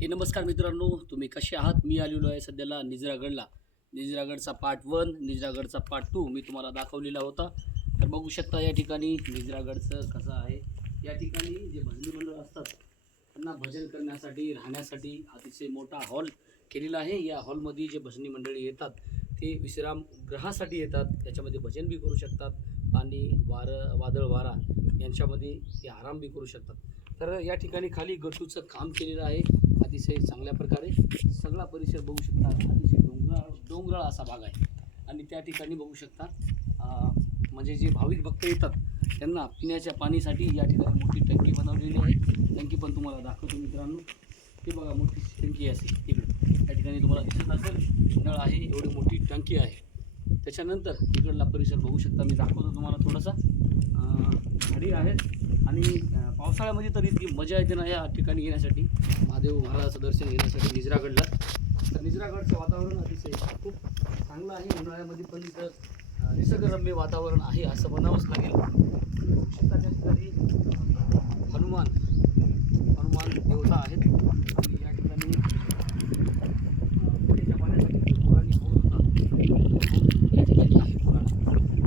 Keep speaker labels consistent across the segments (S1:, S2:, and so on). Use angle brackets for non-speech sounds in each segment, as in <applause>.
S1: हे नमस्कार मित्रांनो तुम्ही कसे आहात? मी आलेलो आहे सध्याला निजरागडला. निजरागडचा पार्ट वन निजरागडचा पार्ट टू मी तुम्हाला दाखवलेला होता. तर बघू शकता या ठिकाणी निजरागडचं कसं आहे. या ठिकाणी जे भजनी मंडळ असतात त्यांना भजन करण्यासाठी राहण्यासाठी अतिशय मोठा हॉल केलेला आहे. या हॉलमध्ये जे भजनी मंडळी येतात ते विश्राम ग्रहासाठी येतात. त्याच्यामध्ये भजन बी करू शकतात पाणी वारं वादळ वारा यांच्यामध्ये ते आराम बी करू शकतात. तर या ठिकाणी खाली गटूचं काम केलेलं आहे. अतिशय चांगल्या प्रकारे. सगळा परिसर बघू शकता. अतिशय डोंगराळ डोंगराळ असा भाग आहे. आणि त्या ठिकाणी बघू शकता म्हणजे जे भाविक भक्त येतात त्यांना पिण्याच्या पाणीसाठी या ठिकाणी मोठी टंकी बनवलेली आहे. टंकी पण तुम्हाला दाखवतो मित्रांनो. हे बघा मोठी टंकी असेल इकडं. त्या ठिकाणी तुम्हाला दिसत असेल नळ आहे एवढी मोठी टंकी आहे. त्याच्यानंतर इकडला परिसर बघू शकता. मी दाखवतो तुम्हाला थोडासा. अं, झाडी आहेत आणि पावसाळ्यामध्ये तर इतकी मजा येते ना या ठिकाणी येण्यासाठी. महादेव महाराजाचं दर्शन घेण्यासाठी निजरागडला. तर निजरागडचं वातावरण अतिशय खूप चांगलं आहे. उन्हाळ्यामध्ये पण इथं निसर्गरम्य वातावरण आहे असं म्हणावंच लागेल. त्या ठिकाणी हनुमान हनुमान देवता आहेत आणि या ठिकाणी अं, पिण्याच्या पाण्यासाठी पुराणी होत होता या ठिकाणी आहे पुराण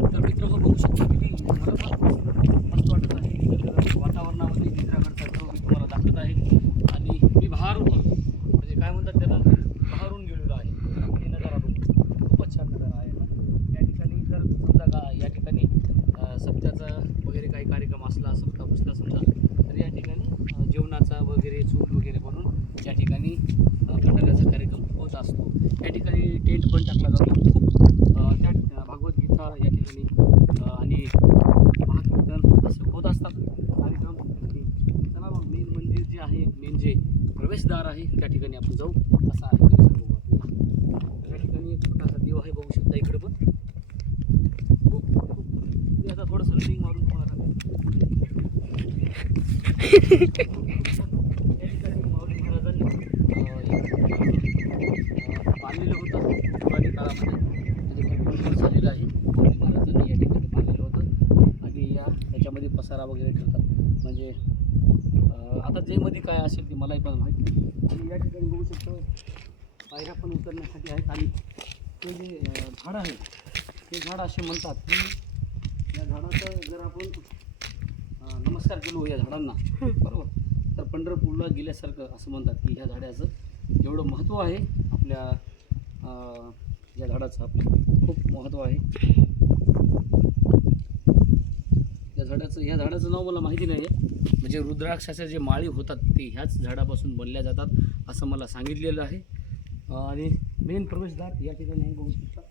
S1: तर मित्र हो बघू शकता किती मला पण मस्त वाटत आहे निसर्ग वातावरणामध्ये निद्रागडचा जो मी तुम्हाला दाखवत आहे आणि मी बाहेरून म्हणजे काय म्हणतात त्याला बाहेरून गेलेलो आहे हे नजारा बघून खूपच छान नजारा आहे ना या ठिकाणी जर समजा का या ठिकाणी सप्त्याचा वगैरे काही कार्यक्रम असला सप्ताह पुसला समजा तर या ठिकाणी जेवणाचा वगैरे चूल वगैरे बनवून या ठिकाणी फटाक्याचा कार्यक्रम होत असतो. या ठिकाणी टेंट पण टाकला जातो. खूप त्या भागवद्गीता या ठिकाणी आणि महाकीर्तन असं होत असतात. कार्यक्रम चला मग मेन मंदिर जे आहे मेन जे प्रवेशद्वार आहे त्या ठिकाणी आपण जाऊ असा आहे. या ठिकाणी एक छोटासा देव आहे बघू शकता इकडे पण खूप खूप मी आता थोडंसं रनिंग मारून तुम्हाला दाखवतो. या ठिकाणी माऊली महाराजांनी अं, एक, अं, बांधलेलं होतं पुराणी काळामध्ये म्हणजे भरपूर दिवस झालेलं आहे माऊली महाराजांनी या ठिकाणी बांधलेलं होतं आणि या याच्यामध्ये पसारा वगैरे ठेवतात म्हणजे अं, आता जेमध्ये काय असेल ते मलाही पण माहिती आणि या ठिकाणी बघू शकतो पायऱ्या पण उतरण्यासाठी आहेत आणि ते जे अं, झाड आहे ते झाड असे म्हणतात की या झाडाचं जर आपण नमस्कार केलो या झाडांना. बरोबर? तर पंढरपूरला गेल्यासारखं असं म्हणतात की ह्या झाडाचं एवढं महत्त्व आहे. आपल्या या झाडाचं आपलं खूप महत्त्व आहे. या झाडाचं ह्या झाडाचं नाव मला माहिती नाही आहे म्हणजे रुद्राक्षाच्या जे माळी होतात ते ह्याच झाडापासून बनल्या जातात असं मला सांगितलेलं आहे. आणि मेन प्रवेशद्वार या ठिकाणी आहे. बघू शकता.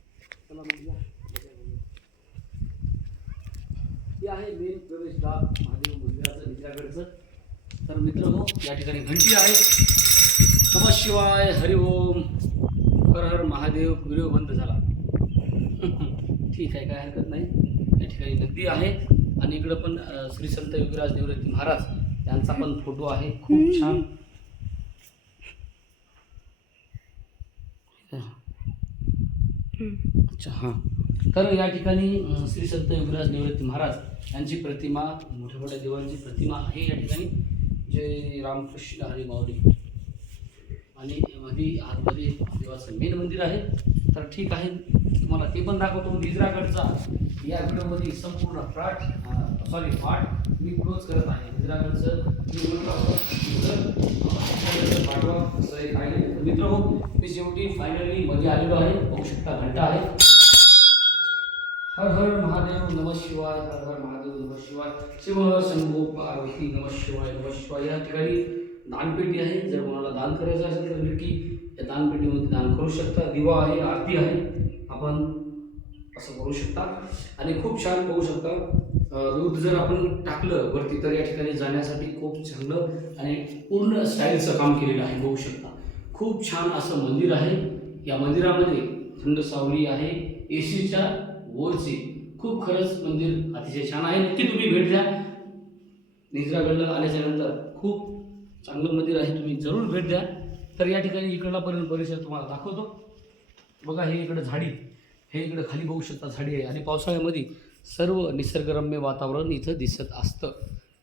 S1: चला मग या. हे आहे मेन प्रवेशद्वार महादेव मंदिराचं निद्रागडचं तर मित्र हो या ठिकाणी घंटी आहे. नमः शिवाय हरिओम हर हर महादेव व्हिडिओ बंद झाला. <laughs> ठीक आहे काय हरकत नाही. या ठिकाणी नदी आहे. आणि इकडं पण श्री संत योगीराज निवृत्ती महाराज यांचा पण फोटो आहे. खूप छान. अच्छा हां. तर या ठिकाणी श्री संत युगराज निवृत्ती महाराज यांची प्रतिमा मोठ्या मोठ्या देवांची प्रतिमा आहे या ठिकाणी जय रामकृष्ण हरी माऊली. आणि मध्ये आतमध्ये देवाचं मेन मंदिर आहे. तर ठीक आहे तुम्हाला ते पण दाखवतो. निजरागडचा या व्हिडिओमध्ये संपूर्ण फ्राट सॉरी पाठ मी क्लोज करत आहे. निजरागडचं एक मित्र हो मी शेवटी फायनली मध्ये आलेलो आहे. बघू शकता घंटा आहे. हर हर महादेव नमः शिवाय हर हर महादेव नमः शिवाय शिव शंभो पार्वती नमः शिवाय नमः शिवाय. या ठिकाणी दानपेटी आहे. जर कोणाला दान करायचं असेल तर नक्की या दानपेटीमध्ये दान करू शकता. दिवा आहे आरती आहे. आपण असं करू शकता. आणि खूप छान बघू शकता. दूध जर आपण टाकलं वरती तर या ठिकाणी जाण्यासाठी खूप चांगलं आणि पूर्ण स्टाईलचं काम केलेलं आहे. बघू शकता. खूप छान असं मंदिर आहे. या मंदिरामध्ये थंड सावली आहे. एसीच्या वरची खूप खरंच मंदिर अतिशय छान आहे. नक्की तुम्ही भेट द्या. निजरागडला आल्याच्यानंतर खूप चांगलं मंदिर आहे तुम्ही जरूर भेट द्या. तर या ठिकाणी इकडला पर्यंत परिसर तुम्हाला दाखवतो. बघा हे इकडं झाडी. हे इकडं खाली बघू शकता झाडी आहे. आणि पावसाळ्यामध्ये सर्व निसर्गरम्य वातावरण इथं दिसत असतं.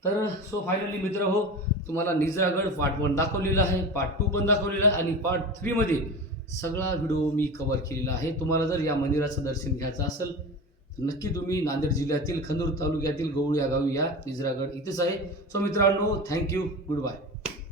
S1: तर सो फायनली मित्र हो तुम्हाला निजरागड पार्ट वन दाखवलेला आहे पार्ट टू पण दाखवलेला आहे. आणि पार्ट थ्रीमध्ये सगळा व्हिडिओ मी कवर केलेला आहे. तुम्हाला जर या मंदिराचं दर्शन घ्यायचं असेल तर नक्की तुम्ही नांदेड जिल्ह्यातील खंदूर तालुक्यातील गवळी या गावी या निजरागड इथेच आहे. सो मित्रांनो थँक्यू गुड बाय